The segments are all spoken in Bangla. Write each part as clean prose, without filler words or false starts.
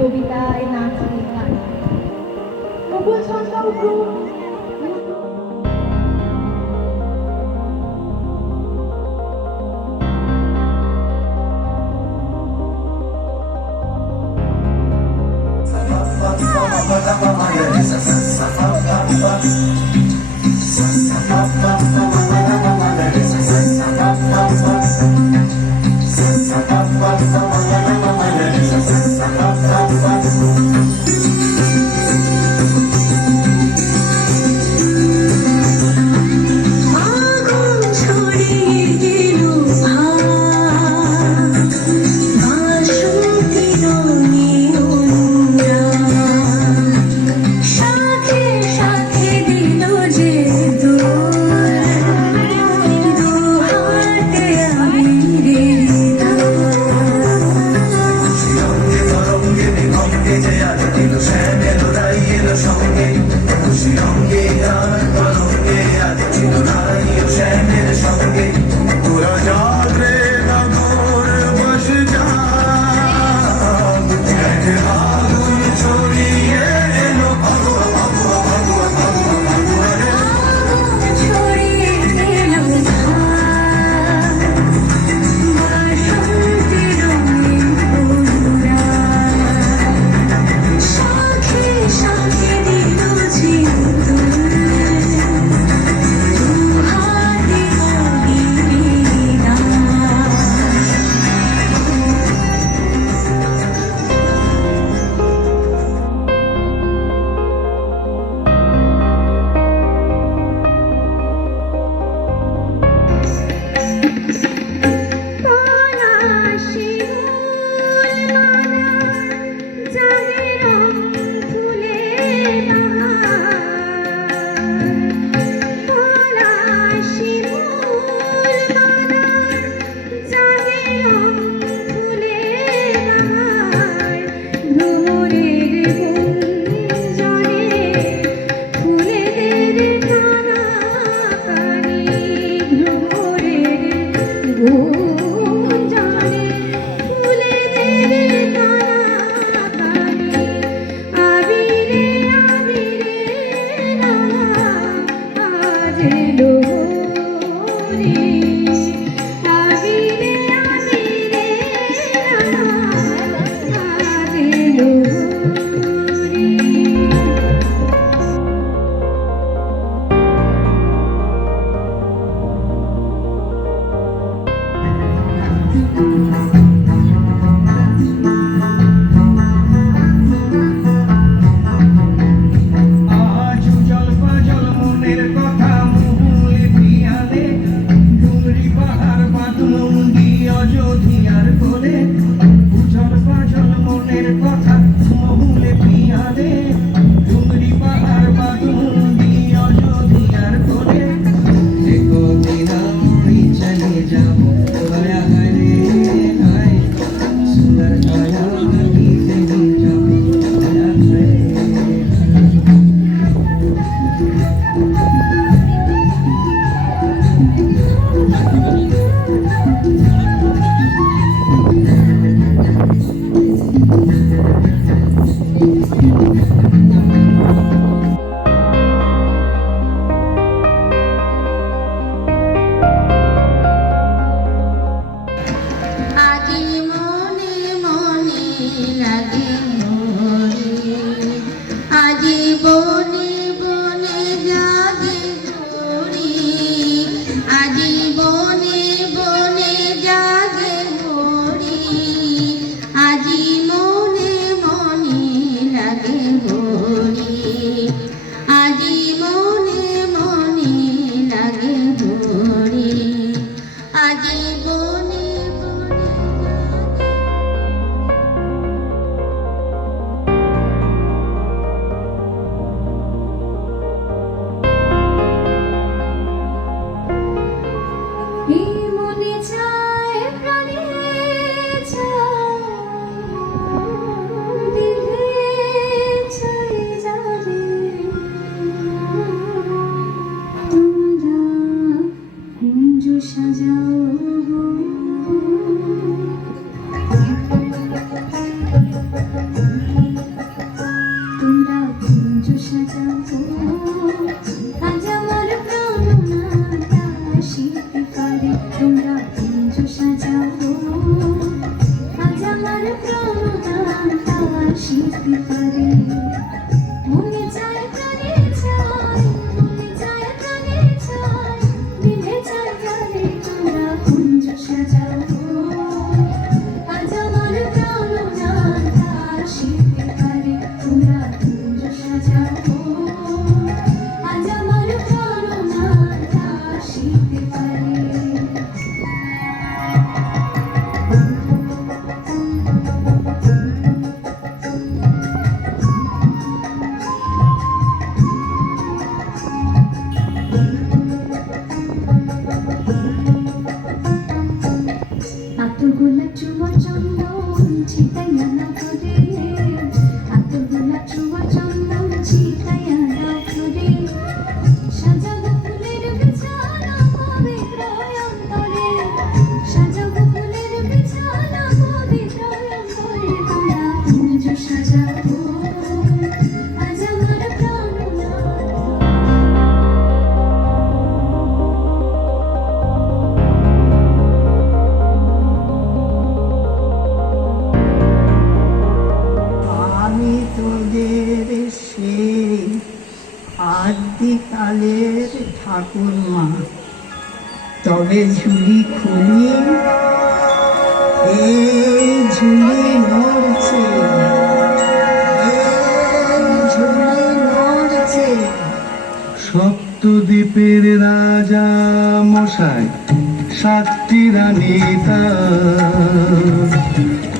কবিতায়, নাচে, গানে নকুল ছন্দ গ্রুপ আজি বনে বনে জাগে আজ আমার প্রাণনাটা শিখতে পারে তোমরা কুঞ্জ সাজাও আজ আমার প্রাণনাটা শিখতে পারে মনে যায় প্রাণে চায় মনে যায় প্রাণে চায় দিলে যায় প্রাণে তোমরা কুঞ্জ সাজাও আজ আমার প্রাণনাটা শিখতে পারে তোমরা কুঞ্জ সাজাও আজ আমার প্রাণনাটা শিখতে পারে আতর গোলাপ চুমা চন্দন ছিটাইয়া না করে আতর গোলাপ চুমা চন্দন ছিটাইয়া না করে সাজাবো ফুলের বিছানা পবিত্র অন্তরে সাজাবো ফুলের বিছানা পবিত্র অন্তরে তোমরা কুঞ্জ সাজাবো আজ আমার প্রাণনা আমি তোদের সেই আদিকালের ঠাকুরমা তবে ঝুলি খুলি এই ঝুলি নড়ছে এই ঝুলি নড়ছে সপ্তদ্বীপের রাজা মশাই সাতটি রানী তার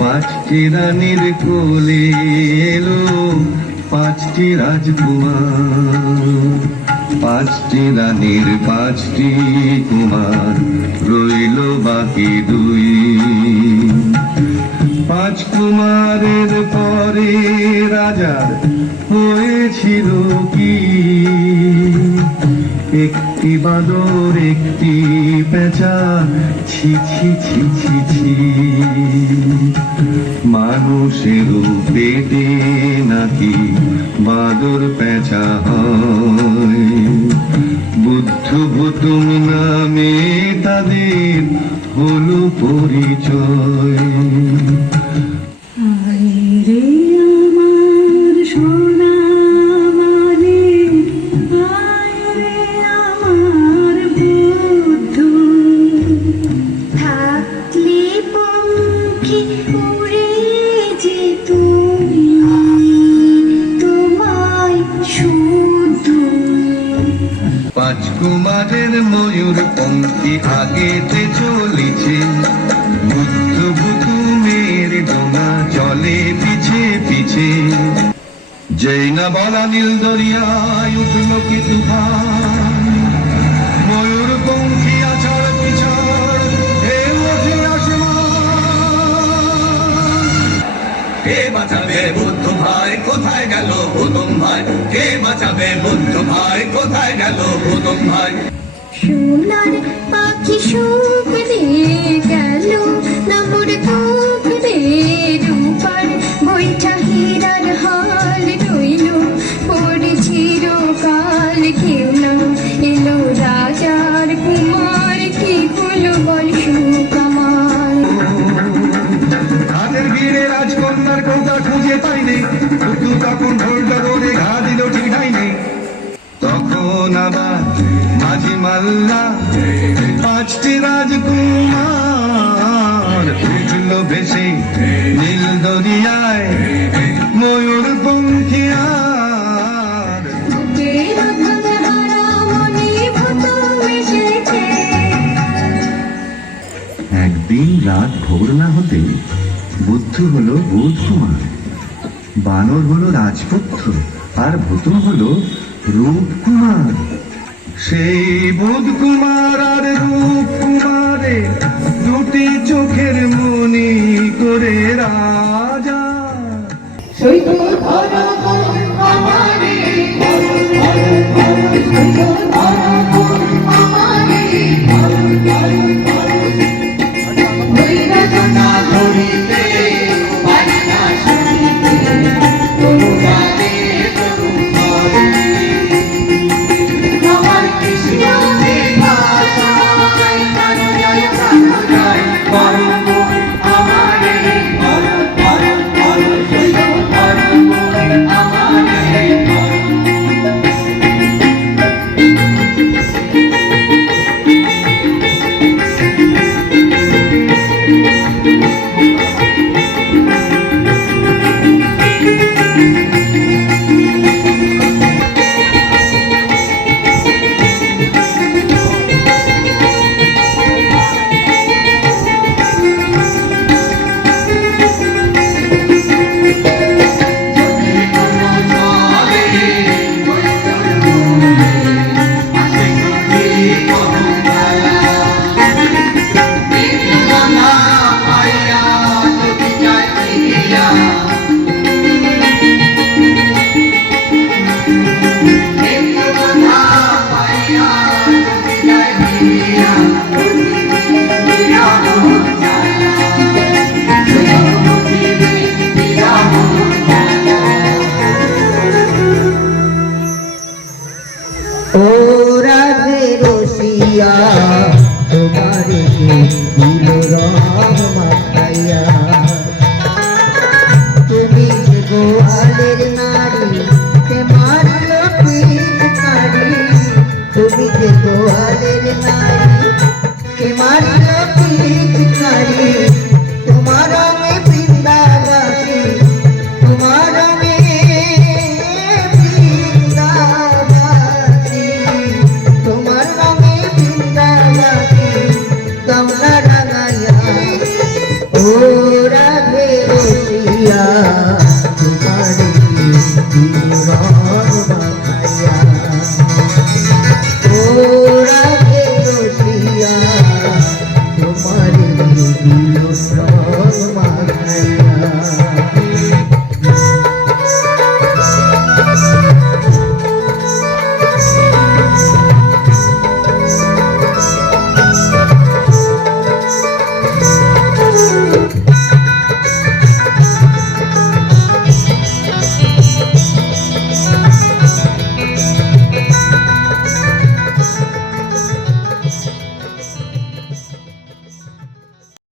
পাঁচটি রানীর কোলে এলো পাঁচটি রাজকুমার পাঁচটি রানীর পাঁচটি কুমার রইল বাকি দুই পাঁচ কুমারের পরে রাজার হয়েছিল কি একটি বাদর একটি পেঁচা ছি ছি ছি ছি ছি মানুষেরও পেটে নাকি বাদর পেঁচা হয় বুদ্ধ ভুতুম নামে তাদের হলো পরিচয় রে আমার সোনা মানে রে আমার বুদ্ধ থাকলে পঙ্খে উড়ে যে তুমি তোমায় শুদ্ধ পাঁচ কুমারের ময়ূর পঙ্ক্তি আগেতে চলেছে বুদ্ধ ভুতুমের ডোনা চলে পিছে পিছে যেই না বলা নীল দরিয়ায় উঠল কি তুফান ময়ূর পঙ্খী আছাড় পিছাড় এ ওঠে আসমান কে বাঁচাবে বুদ্ধ ভাই কোথায় গেল গৌতম ভাই কে বাঁচাবে বুদ্ধ ভাই কোথায় গেল গৌতম ভাই সোনার পাখি সুখ দিয়ে গেল নামর কোক দিয়ে রূপার বৈঠা হীরার হাল রইল পড়ে চিরকাল কেউ না এলো রাজার কুমার কি হলো বল সুকামার হাতের ভিড়ে রাজকন্যার কৌটা খুঁজে পাইনি পুতু তখন ঢোলটা রোদে ঘা দিল ঠিক হয়নি তখন আবার মাঝি মাল্লা পাঁচটি রাজকুমার উঠল ভেসে নীল দরিয়ায় ময়ূর পঙ্খিয়ার বুকের ভাঙা হারা মনে ভুতুম এসেছে একদিন রাত ভোর না হতে বুদ্ধ হলো বুধ কুমার বানর হলো রাজপুত্র আর ভূতম হলো রূপ কুমার সেই বুধ কুমার আর রূপ কুমারে দুটি চোখের মনি করে রাজা সৈন্য ধরা কোন আমারে সৈন্য ধরা কোন আমারে বৈরাজনা ধরিতে পারি না শুনিতে তরুণারে তরুণ ও রাধে রসিয়া তোমার দিল রং মাখাইয়া তুমি যে গোয়ালের নারী তোমার লক্ষ্মী তুমি যে গোয়ালের নারী তোমার লক্ষ্মী তোমার রঙে বৃন্দাবাসী তোমার রঙে বৃন্দাবাসী তোমার রঙে বৃন্দাবাসী তোমরা রাঙাইয়া ও রাধে রসিয়া তোমার দিল রং